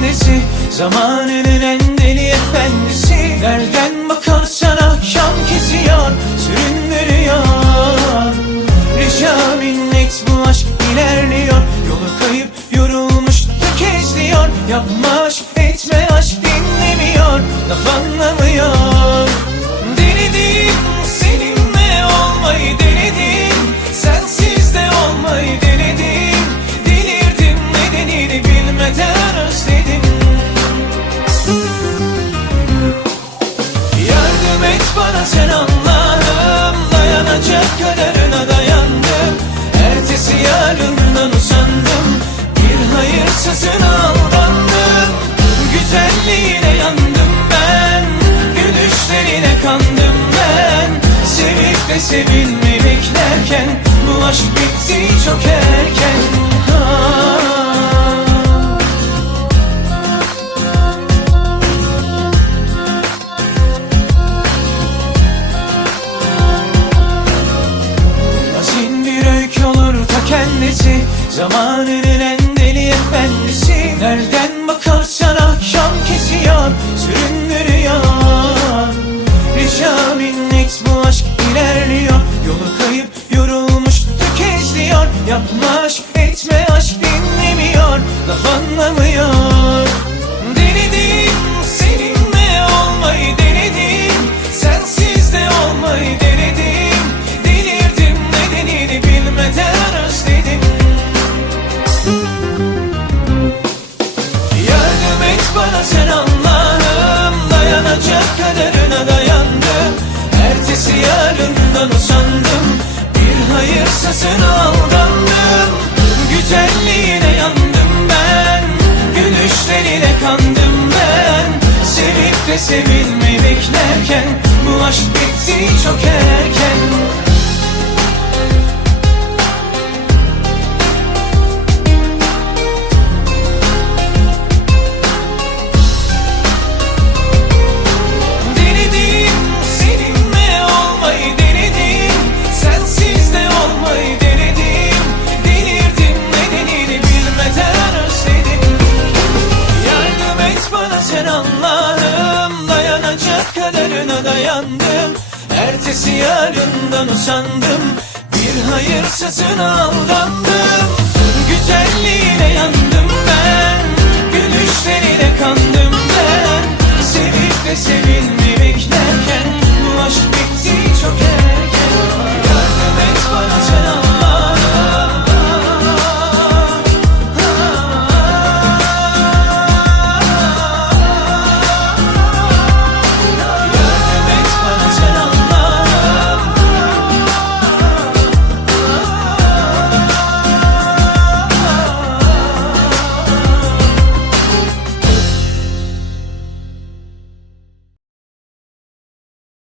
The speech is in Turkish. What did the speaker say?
kendisi Zamanının en deli efendisi. Nereden bakarsan akşam kesiyor Süründürüyor. Rica minnet bu aşk ilerliyor. Yolu kayıp yorulmuş tökezliyor Yapma aşk etme aşk dinlemiyor. Laf anlamıyor bana sen Allah'ım Dayanacak kadarına dayandım. Ertesi yarından usandım Bir hayırsızına aldandım. Güzelliğine yandım ben Gülüşlerine kandım ben. Sevip de sevilmeyi beklerken Bu aşk bitti çok erken. Ah. Kendisi Zamanının sevilmeyi beklerken Bu aşk bitti çok erken. Denedim seninle olmayı denedim. Sensiz de olmayı denedim. Delirdim nedenini bilmeden özledim. Yardım et bana sen Allah'ım Ertesi yarından usandım. Bir hayırsızına aldandım